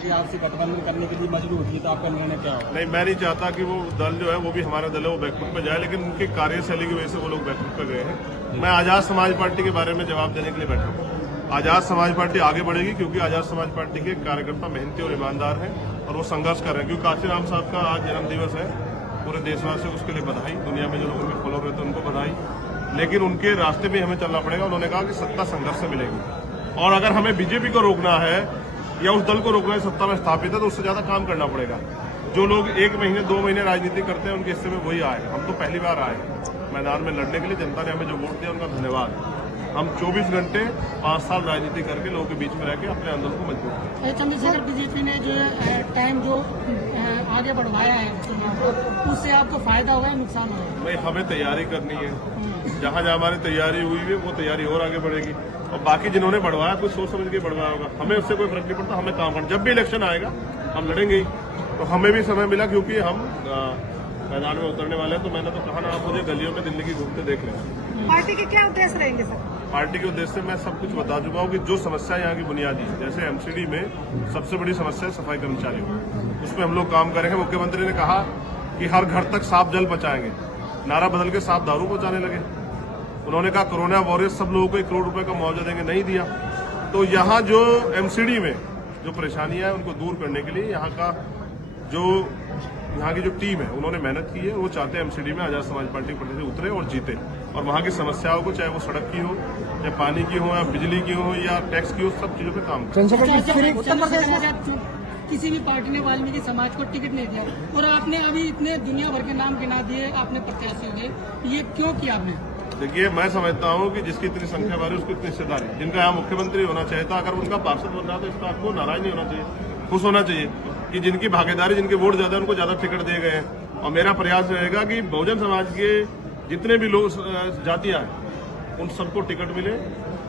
Party आपसे गठबंधन करने के लिए मजबूर होती है, तो आपका निर्णय क्या होगा? नहीं, मैं नहीं चाहता कि वो दल जो है वो भी हमारा दल है वो बैकफुट पे जाए, लेकिन उनकी कार्यशैली की वजह से वो लोग बैकफुट पे गए हैं। मैं आजाद समाज पार्टी के बारे में जवाब देने के लिए बैठा हूँ। आजाद समाज पार्टी आगे बढ़ेगी क्योंकि आजाद समाज पार्टी के कार्यकर्ता मेहनती और ईमानदार हैं और वो संघर्ष कर रहे हैं। क्योंकि काशीराम साहब का आज जन्मदिवस है, पूरे देशवासियों को उसके लिए बधाई, दुनिया में जो लोग उनके फॉलोअर रहते हैं उनको बधाई। लेकिन उनके रास्ते में हमें चलना पड़ेगा। उन्होंने कहा कि सत्ता संघर्ष से मिलेगी और अगर हमें बीजेपी को रोकना है या उस दल को रोकना है सत्ता में स्थापित है तो उससे ज्यादा काम करना पड़ेगा। जो लोग 1 महीने 2 महीने राजनीति करते हैं उनके हिस्से में वही आएगा। हम तो पहली बार आए मैदान में लड़ने के लिए, जनता ने हमें जो वोट दिया उनका धन्यवाद। हम 24 घंटे 5 साल राजनीति करके लोगों के बीच में रहकर अपने आंदोलन को मजबूत किया। चंद्रशेखर, बीजेपी ने जो टाइम जो आगे बढ़वाया है उससे आपको फायदा होगा या नुकसान होगा? भाई हमें तैयारी करनी है, जहाँ जहाँ हमारी तैयारी हुई है वो तैयारी और आगे बढ़ेगी और बाकी जिन्होंने बढ़वाया कुछ सोच समझ के बढ़वाया होगा। हमें उससे कोई फर्क नहीं पड़ता, हमें काम करना। जब भी इलेक्शन आएगा हम लड़ेंगे ही। तो हमें भी समय मिला क्योंकि हम मैदान में उतरने वाले हैं। तो मैंने तो कहा ना, आप मुझे गलियों में दिल्ली की घूमते देख लें। पार्टी के क्या उद्देश्य रहेंगे सर? पार्टी के उद्देश्य से मैं सब कुछ बता चुका हूँ कि जो समस्या यहाँ की बुनियादी है, जैसे एमसीडी में सबसे बड़ी समस्या है सफाई कर्मचारियों, उसमें हम लोग काम करेंगे। मुख्यमंत्री ने कहा कि हर घर तक साफ जल पहुंचाएंगे, नारा बदल के साफ दारू पहुंचाने लगे। उन्होंने कहा कोरोना वॉरियर्स सब लोगों को 1 करोड़ रुपए का मुआवजा देंगे, नहीं दिया। तो यहाँ जो एमसीडी में जो परेशानियां हैं उनको दूर करने के लिए यहाँ की जो टीम है उन्होंने मेहनत की है। वो चाहते हैं एमसीडी में आजाद समाज पार्टी प्रति उतरे और जीते और वहाँ की समस्याओं को, चाहे वो सड़क की हो या पानी की हो या बिजली की हो या टैक्स की हो, सब चीजों पे काम करें। किसी भी पार्टी ने वाल्मीकि समाज को टिकट नहीं दिया और आपने अभी इतने दुनिया भर के नाम गिना दिए आपने प्रत्याशियों के, ये क्यों किया आपने? देखिए, मैं समझता हूँ कि जिसकी इतनी संख्या बढ़ी उसकी इतनी हिस्सेदारी। जिनका यहाँ मुख्यमंत्री होना चाहिए था, अगर उनका पार्षद बन रहा तो इसका आपको नाराज नहीं होना चाहिए, खुश होना चाहिए कि जिनकी भागीदारी, जिनके वोट ज्यादा उनको ज्यादा टिकट दिए गए हैं। और मेरा प्रयास रहेगा कि बहुजन समाज के जितने भी लोग जातियां हैं उन सबको टिकट मिले,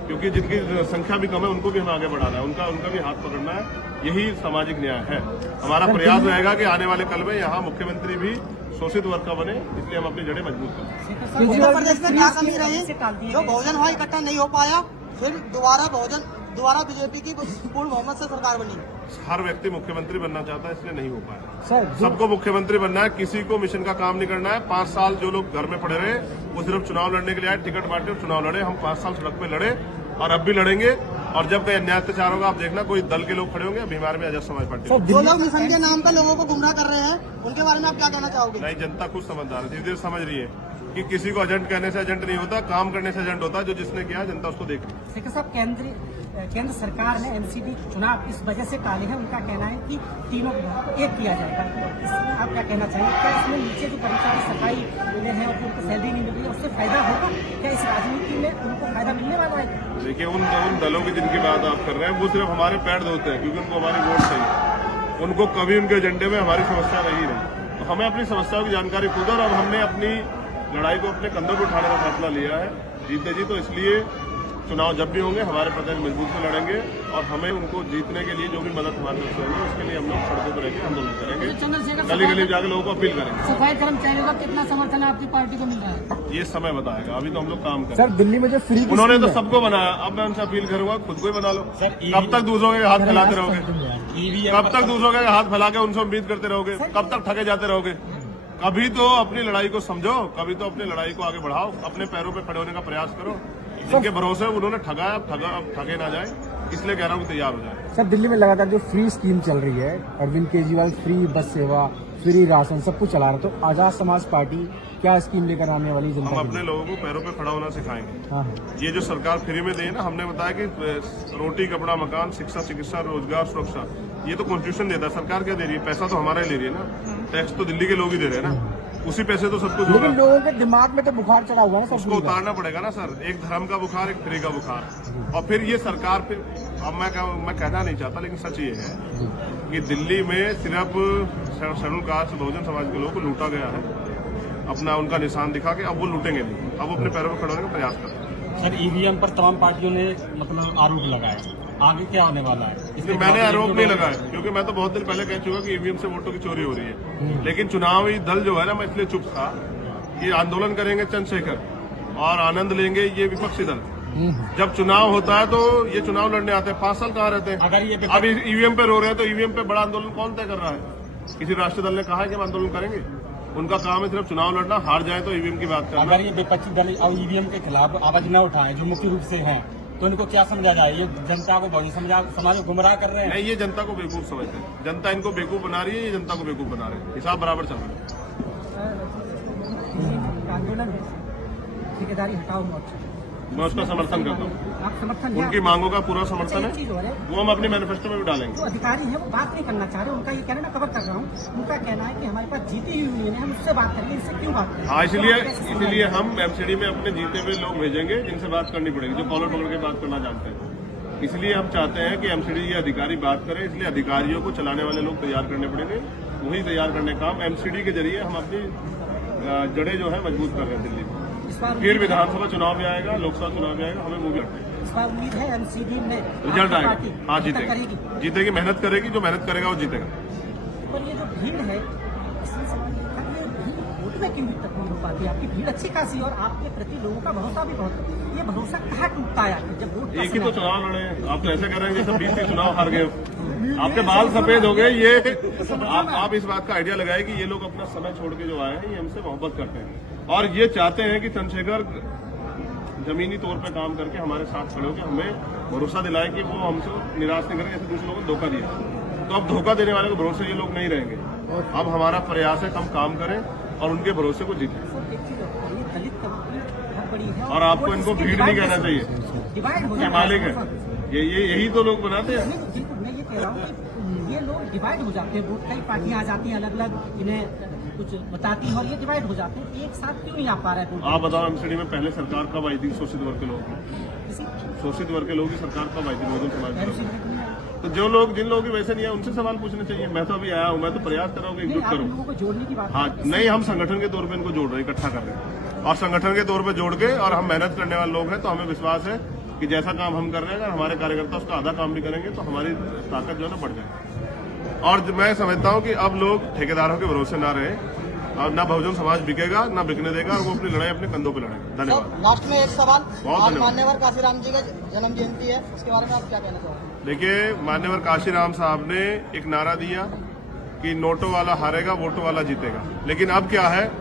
क्योंकि जिनकी संख्या भी कम है उनको भी हमें आगे बढ़ाना है, उनका भी हाथ पकड़ना है। यही सामाजिक न्याय है। हमारा प्रयास रहेगा कि आने वाले कल में यहाँ मुख्यमंत्री भी शोषित वर्ग का बने, इसलिए हम अपनी जड़ें मजबूत करें। उत्तर प्रदेश में क्या कमी रही जो बहुजन वहाँ इकट्ठा नहीं हो पाया, फिर दोबारा बीजेपी की पूर्ण बहुमत से सरकार बनी? हर व्यक्ति मुख्यमंत्री बनना चाहता है, इसलिए नहीं हो पाया। सबको मुख्यमंत्री बनना है, किसी को मिशन का काम नहीं करना है। 5 साल जो लोग घर में पड़े रहे वो सिर्फ चुनाव लड़ने के लिए आए, टिकट बांटे और चुनाव लड़े। हम 5 साल सड़क पे लड़े और अब भी लड़ेंगे। और जब कहीं अन्याय अत्याचार होगा आप देखना कोई दल के लोग खड़े होंगे। बिहार में आजाद समाज पार्टी जो लोग मिशन के नाम पर लोगों को गुमराह कर रहे हैं उनके बारे में आप क्या कहना चाहोगे? नहीं, जनता खुद समझदार है, धीरे धीरे समझ रही है कि किसी को एजेंट कहने से एजेंट नहीं होता, काम करने से एजेंट होता है। जो जिसने किया जनता उसको देख रही है। साहब, केंद्र सरकार ने एमसीडी चुनाव इस वजह से टाले हैं। उनका कहना है कि तीनों एक किया जाएगा। इसमें आप क्या कहना चाहिए? क्या इसमें नीचे जो कर्मचारी सफाई मिले हैं और उनको सैलरी नहीं मिल रही है उससे फायदा होगा? क्या इस राजनीति में उनको फायदा मिलने वाला है? देखिए, उन दलों की जिनकी बात आप कर रहे हैं वो सिर्फ हमारे पैर धोते हैं, क्योंकि उनको हमारी वोट चाहिए। उनको कभी उनके एजेंडे में हमारी समस्या रही नहीं। तो हमें अपनी समस्याओं की जानकारी खुद और अब हमने अपनी लड़ाई को अपने कंधों पर उठाने का फैसला लिया है जीते जी। तो इसलिए चुनाव जब भी होंगे हमारे प्रत्याशी मजबूत से लड़ेंगे और हमें उनको जीतने के लिए जो भी मदद हमारे तरफ से होगी उसके लिए हम लोग सड़कों पर रहकर आंदोलन करेंगे, गली गली जाकर लोगों को अपील करेंगे। सफाई कर्मचारियों का कितना समर्थन आपकी पार्टी को मिल रहा है? ये समय बताएगा, अभी तो हम लोग काम करें। सर, दिल्ली में जो फ्री उन्होंने तो सबको बनाया, अब मैं उनसे अपील करूंगा खुद को ही बना लो। कब तक दूसरों के हाथ फैलाते रहोगे? कब तक दूसरों के हाथ फैला के उनसे उम्मीद करते रहोगे? कब तक ठगे जाते रहोगे? कभी तो अपनी लड़ाई को समझो, कभी तो अपनी लड़ाई को आगे बढ़ाओ, अपने पैरों पे खड़े होने का प्रयास करो। जिनके भरोसे उन्होंने ठगाया, अब ठगे ना जाए, इसलिए कह रहा हूँ तैयार हो जाए। सर, दिल्ली में लगातार जो फ्री स्कीम चल रही है, अरविंद केजरीवाल फ्री बस सेवा, फ्री राशन सब कुछ चला रहा है, तो आजाद समाज पार्टी क्या स्कीम लेकर आने वाली जनता? हम अपने लोगों को पैरों पे खड़ा होना सिखाएंगे। हाँ। ये जो सरकार फ्री में दे ना, हमने बताया कि रोटी, कपड़ा, मकान, शिक्षा, चिकित्सा, रोजगार, सुरक्षा, ये तो कॉन्स्टिट्यूशन देता है। सरकार क्या दे रही है? पैसा तो हमारा ही ले रही है ना, टैक्स तो दिल्ली के लोग ही दे रहे हैं ना, उसी पैसे तो सब कुछ होगा। लेकिन लोगों के दिमाग में तो बुखार चढ़ा हुआ है ना, उसको उतारना पड़ेगा ना सर। एक धर्म का बुखार, एक फ्री का बुखार। और फिर ये सरकार, फिर अब मैं कहना नहीं चाहता लेकिन सच ये है कि दिल्ली में सिर्फ शेड्यूल कास्ट बहुजन समाज के लोगों को लूटा गया है, अपना उनका निशान दिखा के। अब वो लूटेंगे नहीं, अब वो अपने पैरों पर खड़े होने का प्रयास कर रहे हैं। सर, ईवीएम पर तमाम पार्टियों ने मतलब आरोप लगाया, आगे क्या आने वाला है? इसलिए मैंने आरोप नहीं लगाया, क्योंकि मैं तो बहुत दिन पहले कह चुका कि ईवीएम से वोटों की चोरी हो रही है। लेकिन चुनावी दल जो है ना, मैं इसलिए चुप था कि आंदोलन करेंगे चंद्रशेखर और आनंद लेंगे ये विपक्षी दल। जब चुनाव होता है तो ये चुनाव लड़ने आते हैं, 5 साल कहाँ रहते हैं। अगर ये अब ईवीएम पे रो रहे हैं तो ईवीएम पे बड़ा आंदोलन कौन तय कर रहा है? किसी राष्ट्रीय दल ने कहा है कि हम आंदोलन करेंगे? उनका काम है सिर्फ चुनाव लड़ना, हार जाए तो ईवीएम की बात करना। अगर ये विपक्षी दल अब ईवीएम के खिलाफ आवाज न उठाएं जो मुख्य रूप से हैं, तो इनको क्या समझा जाए? ये जनता को बहुजन समाज को गुमराह कर रहे हैं। नहीं, ये जनता को बेवकूफ समझते हैं। जनता इनको बेवकूफ बना रही है, ये जनता को बेवकूफ बना रहे हैं। हिसाब बराबर चल रहा है। आंदोलन है ठेकेदारी हटाओ मोर्चा, मैं उसका समर्थन करता हूँ। आप समर्थन उनकी मांगों का पूरा समर्थन एक चीज हो है, रहा है, वो हम अपने मैनिफेस्टो में भी डालेंगे। जो अधिकारी है वो बात नहीं करना चाह रहे, उनका ये कहना मैं कवर कर रहा हूँ, उनका कहना है कि हमारे पास जीती हुई यूनियन है, हम उससे बात करेंगे, इससे क्यों बात करें? हाँ, इसलिए हम एमसीडी में अपने जीते हुए लोग भेजेंगे जिनसे बात करनी पड़ेगी, जो कॉलर पकड़ के बात करना जानते हैं। इसलिए हम चाहते हैं कि एमसीडी के अधिकारी बात करें, इसलिए अधिकारियों को चलाने वाले लोग तैयार करने पड़ेंगे। वही तैयार करने का काम एमसीडी के जरिए हम अपनी जड़ें जो है मजबूत कर रहे हैं दिल्ली में। फिर विधानसभा चुनाव भी आएगा, लोकसभा चुनाव भी आएगा, हमें वो भी लड़ते हैं। इस बार उम्मीद है एमसीडी में रिजल्ट आएगा। हाँ, करेगी, जीतेगी, मेहनत करेगी, जो मेहनत करेगा वो जीतेगा। और ये जो भीड़ है इसमें सवाल ये था कि ये भीड़ वोट में क्यों तक नहीं हो पाती? आपकी भीड़ अच्छी खासी और आपके प्रति लोगों का भरोसा भी बहुत है। ये भरोसा कहाँ टूटता है आखिर जब वोट? एक ही तो चुनाव लड़े हैं, आप तो ऐसे कर रहे हैं जैसे 20 चुनाव हार गए, आपके बाल सफेद हो गए। ये आप इस बात का आइडिया लगाए कि ये लोग अपना समय छोड़ के जो आए हैं ये हमसे मोहब्बत करते हैं और ये चाहते हैं कि चंद्रशेखर जमीनी तौर पे काम करके हमारे साथ खड़े होकर हमें भरोसा दिलाए कि वो हमसे निराश नहीं करेंगे, जैसे दूसरे लोगों ने धोखा दिया। तो अब धोखा देने वाले को भरोसे ये लोग नहीं रहेंगे। अब हमारा प्रयास है हम काम करें और उनके भरोसे को जीतें। और आपको इनको भीड़ नहीं कहना चाहिए, ये मालिक है, यही तो लोग बनाते हैं। मैं ये कह रहा हूँ कि ये लोग डिवाइड हो जाते हैं, वोट कई पार्टियां आ जाती हैं अलग अलग, इन्हें कुछ बताती हैं और ये डिवाइड हो जाते हैं, एक साथ क्यों नहीं आ पा रहा है? आप बताओ एमसीडी में पहले सरकार कब आई थी? शोषित वर्ग के लोग, शोषित वर्ग के लोगों की सरकार कब आई थी? बहुजन समाज की। तो जो लोग जिन लोगों की वैसे नहीं है उनसे सवाल पूछने चाहिए। मैं तो अभी आया हूँ, मैं तो प्रयास कर रहा हूँ कि एकजुट करूँ। लोगों को जोड़ने की बात हाँ, नहीं, हम संगठन के तौर पे इनको जोड़ रहे हैं, इकट्ठा कर रहे हैं और संगठन के तौर पे जोड़ के, और हम मेहनत करने वाले लोग हैं तो हमें विश्वास है कि जैसा काम हम कर रहे हैं अगर हमारे कार्यकर्ता उसका आधा काम भी करेंगे तो हमारी ताकत जो है ना बढ़ जाएगी। और मैं समझता हूँ कि अब लोग ठेकेदारों के भरोसे ना रहे और ना बहुजन समाज बिकेगा, ना बिकने देगा, और वो अपनी लड़ाई अपने कंधों पे लड़ेगा। धन्यवाद। लास्ट में एक सवाल, बहुत मान्यवर काशीराम जी का जन्म जयंती है, उसके बारे में आप क्या कहना चाहोगे? देखिए, मान्यवर काशीराम साहब ने एक नारा दिया कि नोटों वाला हारेगा, वोटों वाला जीतेगा। लेकिन अब क्या है,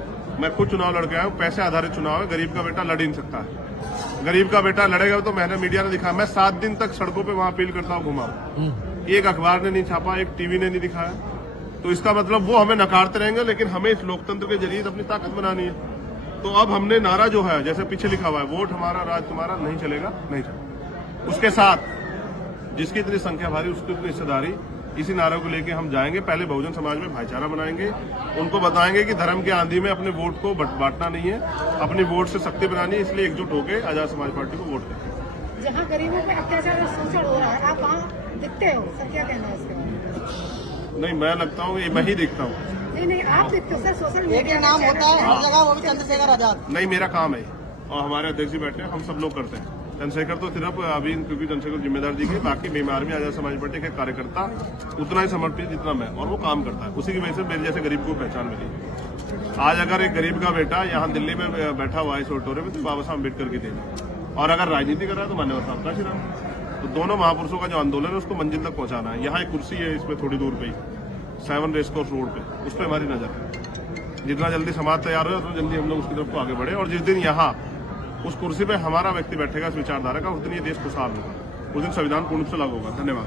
मैं खुद चुनाव लड़के आया हूँ, पैसे आधारित चुनाव है, गरीब का बेटा लड़ ही नहीं सकता है। गरीब का बेटा लड़ेगा तो मैंने मीडिया ने दिखाया, मैं 7 दिन तक सड़कों पे वहां अपील करता हूँ, घुमा, एक अखबार ने नहीं छापा, एक टीवी ने नहीं दिखाया। तो इसका मतलब वो हमें नकारते रहेंगे, लेकिन हमें इस लोकतंत्र के जरिए अपनी ताकत बनानी है। तो अब हमने नारा जो है, जैसे पीछे लिखा हुआ है, वोट हमारा राज तुम्हारा, नहीं चलेगा, नहीं चलेगा। उसके साथ जिसकी इतनी संख्या भारी उसकी इतनी हिस्सेदारी, इसी नारे को लेके हम जाएंगे। पहले बहुजन समाज में भाईचारा बनाएंगे, उनको बताएंगे कि धर्म की आंधी में अपने वोट को बांटना नहीं है, अपनी वोट से शक्ति बनानी है। इसलिए एकजुट होकर आजाद समाज पार्टी को वोट करें। जहाँ गरीबों पे अत्याचार और शोषण हो रहा है, आप वहाँ दिखते हो सर, क्या कहना है इसके बारे में? नहीं, मैं लगता हूँ मैं ही दिखता हूँ। नहीं, आप दिखते हो सर, सोशल एक ही नाम होता है हर जगह, वो भी चंद्रशेखर आजाद। नहीं, मेरा काम है और हमारे अध्यक्ष जी बैठे हैं, हम सब लोग करते हैं। चंद्रशेखर तो सिर्फ अभी क्योंकि चंद्रशेखर जिम्मेदार दी गई, बाकी बीमार में आजाद समाज पार्टी के कार्यकर्ता उतना ही समर्पित जितना मैं, और वो काम करता है। उसी की वजह से मेरे जैसे गरीब को पहचान मिली। आज अगर एक गरीब का बेटा यहाँ दिल्ली में बैठा हुआ है इस ऑडिटोरियम में, तो बाबा साहब अम्बेडकर की देन, और अगर राजनीति कर रहा है तो मान्यवर साहब काशीराम। तो दोनों महापुरुषों का जो आंदोलन है उसको मंजिल तक पहुंचाना है। यहाँ एक कुर्सी है इसमें थोड़ी दूर पे ही, 7 रेसकोर्स रोड पे, उस पर हमारी नजर है। जितना जल्दी समाज तैयार हो उतना जल्दी हम लोग उसकी तरफ को आगे बढ़े, और जिस दिन यहाँ उस कुर्सी पे हमारा व्यक्ति बैठेगा इस विचारधारा का, उस दिन ये देश खुशहाल होगा, उस दिन संविधान पूर्ण रूप से लागू होगा। धन्यवाद।